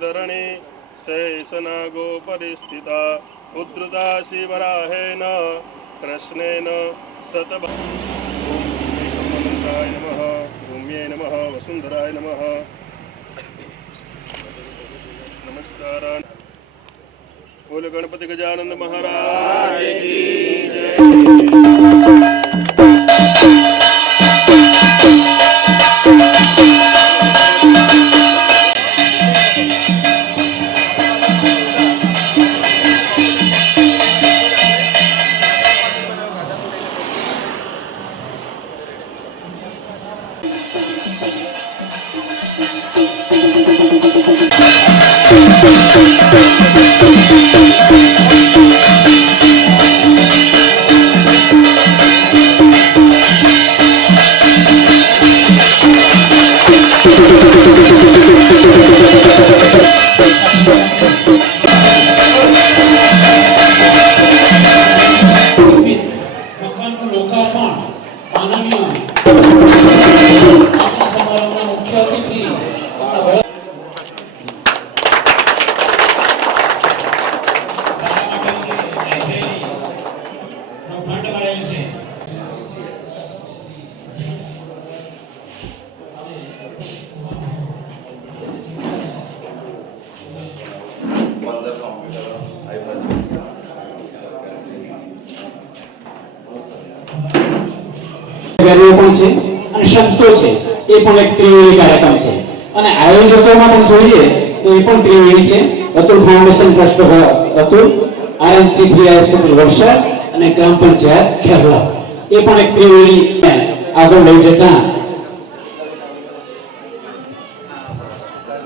धरणी शेषनागो परिस्थिता उद्धृता शिवराहेन कृष्णेन शतभूमिकाय नमः भूम्ये नमः वसुंधराय नमः नमस्कार। बोल गणपति गजानंद महाराज की जय। સંતો છે એ પણ એક ત્રિવેણી કાર્યક્રમ છે અને આયોજકોમાં પણ જોઈએ તો એ પણ ત્રિવેણી છે. Atul foundation trust Atul, RNC pre high school વરસાદ અને ગ્રામ પંચાયત ખેરલા એ પણ એક ત્રિવેણી આગળ લઈ જતા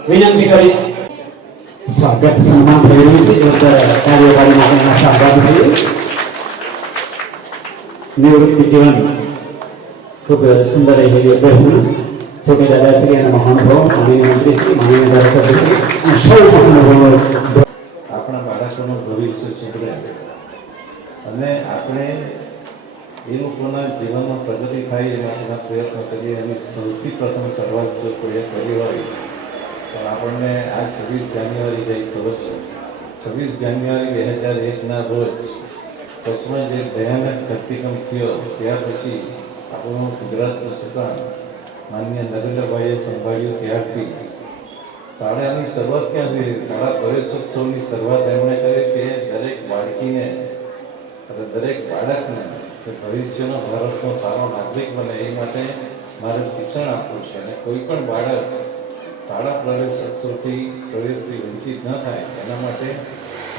વિનંતી કરી સ્વાગત સન્માન થઈ રહ્યું છે. કાર્યકારી માટેના સ્વાગત થઈએ. નિવૃત્તિ જીવન ખૂબ સુંદર એવી અભ્યર્થના જોકે દાદાશ્રી અને મહાનુભાવ માનનીય મંત્રીશ્રી માનનીય ધારાસભ્યશ્રી અને સૌ મહાનુભાવો આપણા બાળકોનું ભવિષ્ય સુધરે અને આપણે એ લોકોના જીવનમાં પ્રગતિ થાય એ માટેના પ્રયત્ન કરીએ. એની સૌથી પ્રથમ શરૂઆત જો કોઈએ કરી હોય તો આપણને આ 26 જાન્યુઆરી કંઈક ખબર છે. 26 જાન્યુઆરી 2001ના રોજ કચ્છમાં જે ભયાનક ધરતીકંપ થયો ત્યાર પછી આપણું ગુજરાતનું સુકાન માનનીય નરેન્દ્રભાઈએ સંભાળ્યું ત્યારથી શાળાની શરૂઆત ક્યાંથી? શાળા પ્રવેશોત્સવની શરૂઆત એમણે કરી કે દરેક બાળકીને અને દરેક બાળકને ભવિષ્યનો ભારતનો સારો નાગરિક બને એ માટે મારે શિક્ષણ આપવું છે અને કોઈ પણ બાળક શાળા પ્રવેશોત્સવથી પ્રવેશથી વંચિત ન થાય એના માટે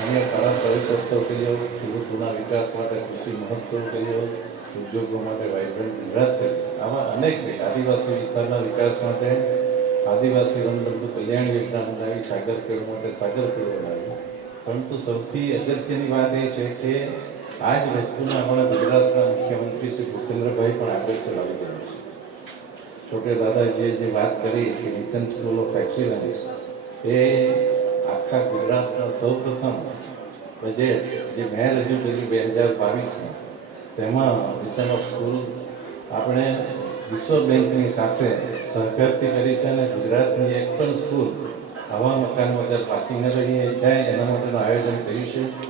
અમે શાળા પ્રવેશોત્સવ કર્યો, ખેડૂતોના વિકાસ માટે કૃષિ મહોત્સવ કર્યો, ઉદ્યોગો માટે વાઇબ્રન્ટ ગુજરાત કર્યું. આમાં અનેક આદિવાસી વિસ્તારના વિકાસ માટે આદિવાસી વનબંધુ કલ્યાણ યોજના બનાવી, સાગર ખેડ માટે સાગર ખેડ બનાવી. પરંતુ સૌથી અગત્યની વાત એ છે કે આ જ વસ્તુને અમારા ગુજરાતના મુખ્યમંત્રી શ્રી ભૂપેન્દ્રભાઈ પણ આગળ ચલાવી રહ્યા છે. છોટે દાદાજીએ જે વાત કરી કે મિશન સ્કૂલ ઓફ એક્સિલન્સ એ આખા ગુજરાતના સૌ પ્રથમ બજેટ જે મેં રજૂ કર્યું 2022માં તેમાં મિશન ઓફ સ્કૂલ આપણે વિશ્વ બેંકની સાથે સહકારથી કરી છે અને ગુજરાતની એક પણ સ્કૂલ આવા મકાનમાં બાકી ન રહી જાય એના માટેનું આયોજન કર્યું છે.